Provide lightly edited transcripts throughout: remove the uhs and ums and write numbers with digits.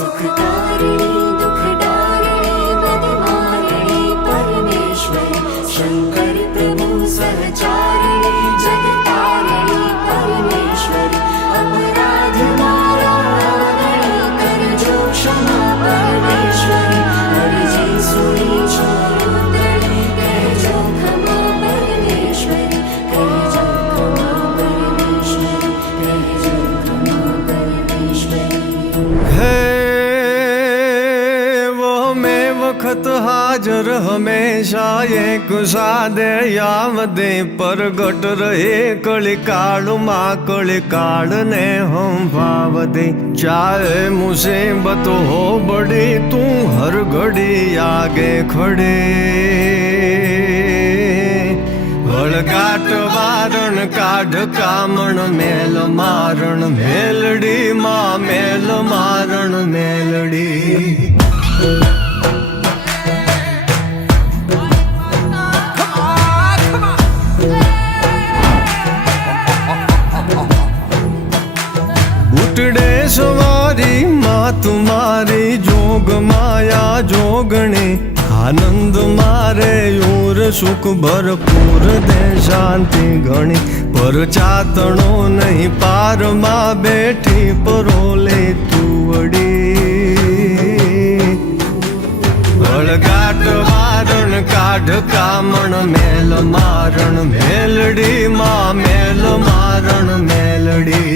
सुखकारिणी दुखदारिणी बदमारिणी परमेश्वरी शंकर प्रभु सहचारिणी जगतारिणी परमेश्वरी अपराध मारागणी कर जो क्षमा परमेश्वरी हरिजी सुनी छोरुदड़ी कह जो क्षमा परमेश्वरी कह जो क्षमा परमेश्वरी कह जो क्षमा परमेश्वरी वक्त हाजर हमेशा एक सादे यावदे परगट रहे कली काल माँ कली काल ने हम भावदे चाहे मुसीबत हो बड़ी तू हर घड़ी आगे खड़े वळगाट वारण काढ कामण मेल मारण मेलडी माँ मेल मारण मेलडी उठड़े सवारी माँ तुम्हारी जोग माया जोगणी आनंद मारे यूर सुख भरपूर दे शांति घणी पर चातणो नहीं पार माँ बैठी परोले तू वड़ी वळगाट वारण काढ कामण मेल मारण मेलडी माँ मेल मारण मेलडी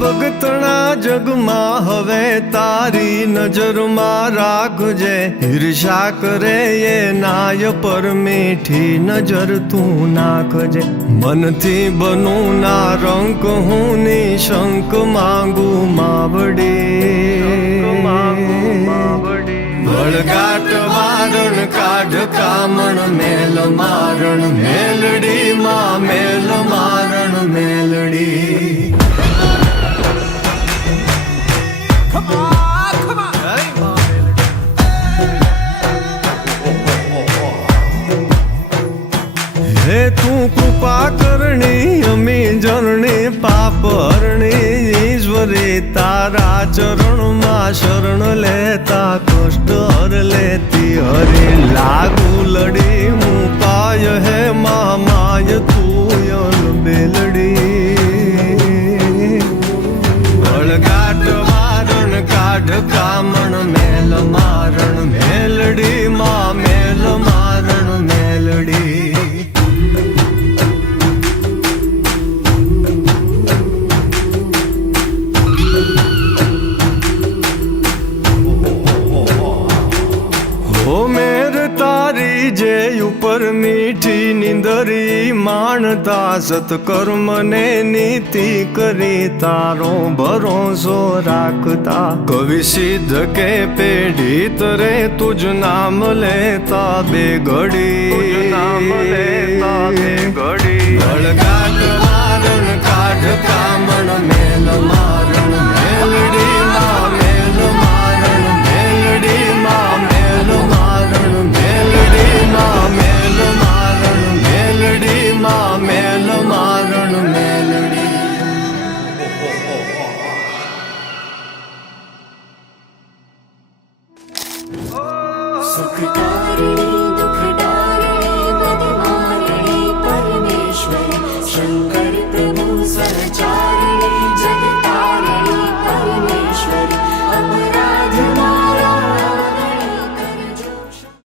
ભગતણા જગમાં હવે તારી નજરમાં રાખજે ઈર્ષા કરે એ નાય પર મીઠી નજર તું નાખજે મનથી બનું ના રંક હું નિશંક માંગુ માવડી વળગાટ વારણ કાઢ કામણ મેલ મારણ મેલડી માં મેલ મારણ મેલડી हे तू कृपा करणी अमी जरणी पाप हरणी ईश्वरी तारा चरण मा शरण लेता कष्ट हर लेती हरि लागू लड़ी मुपाय है माय तू यल बेलड़ी वळगाट वारण काढ कामण मेल मारण मेलडी मा मेल मारण मेलडी ओ मेर तारी जे ઉપર મીઠી નીંદરી માણતા સત્કર્મ ને નીતિ કરી તારો ભરોસો રાખતા કવિ સિદ્ધ કે પેઢી તરે તુજ નામ લેતા બે ઘડી વળગાટ વારણ કાઢ કામણ મેલ મારણ મેલડી માં મેલ મારણ મેલડી માં મેલ મારણ મેલડી માં મેલ મારણ મેલડી માં મેલ મારણ મેલડી सुखकारिणी दुखदारिणी बदमारिणी परमेश्वरी शंकर प्रभु सहचारिणी